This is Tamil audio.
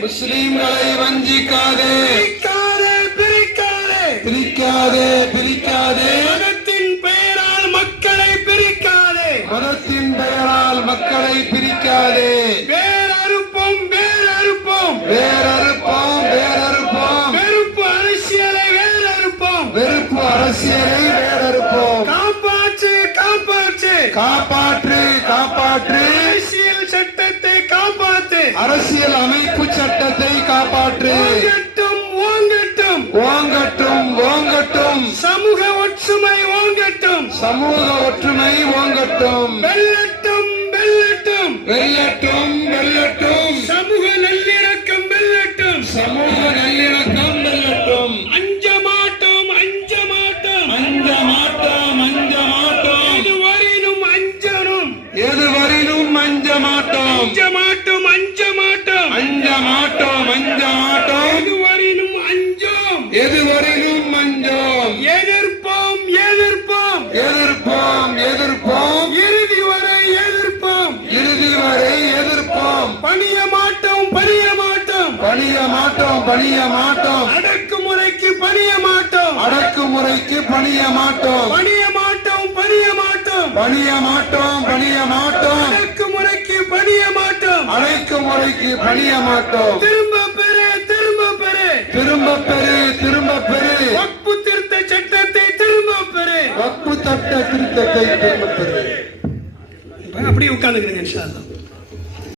முஸ்லிம்களை வஞ்சிக்காதே. பிரிக்காதே. பிரிக்காதே பிரிக்காதே. மதத்தின் பெயரால் மக்களை பிரிக்காதே. மதத்தின் பெயரால் மக்களை பிரிக்காதே. வேறறுப்போம் வேறறுப்போம். வேறறுப்போம் வேறறுப்போம். வெறுப்பு அரசியலை வேறறுப்போம். வெறுப்பு அரசியலை வேறறுப்போம். காப்பாற்று காப்பாற்று. காப்பாற்று அரசியல் அமைப்பு சட்டத்தை காப்பாற்று. ஓங்கட்டும் ஓங்கட்டும். ஓங்கட்டும் சமூக ஒற்றுமை ஓங்கட்டும். சமூக ஒற்றுமை ஓங்கட்டும். வெல்லட்டும் வெல்லட்டும். வெல்லட்டும் வெல்லட்டும். சமூக நல்லிணக்கம் வெல்லட்டும். சமூக பணிய மாட்டோம் பணிய மாட்டோம். அடக்குமுறைக்கு பணிய மாட்டோம். அடக்குமுறைக்கு பணிய மாட்டோம். பணிய மாட்டோம் பணிய மாட்டோம். பணிய மாட்டோம் பணிய மாட்டோம். அடக்குமுறைக்கு பணிய மாட்டோம். அடக்குமுறைக்கு பணிய மாட்டோம். திரும்ப பெறு திரும்ப பெறு. திரும்ப பெறு திரும்ப பெறு. வக்பு திருத்த சட்டத்தை திரும்ப பெறு. வப்பு தட்ட திருத்தத்தை திரும்ப பெறு. அப்படியே உட்கார்ந்துக்கிறேங்க இன்ஷா அல்லாஹ்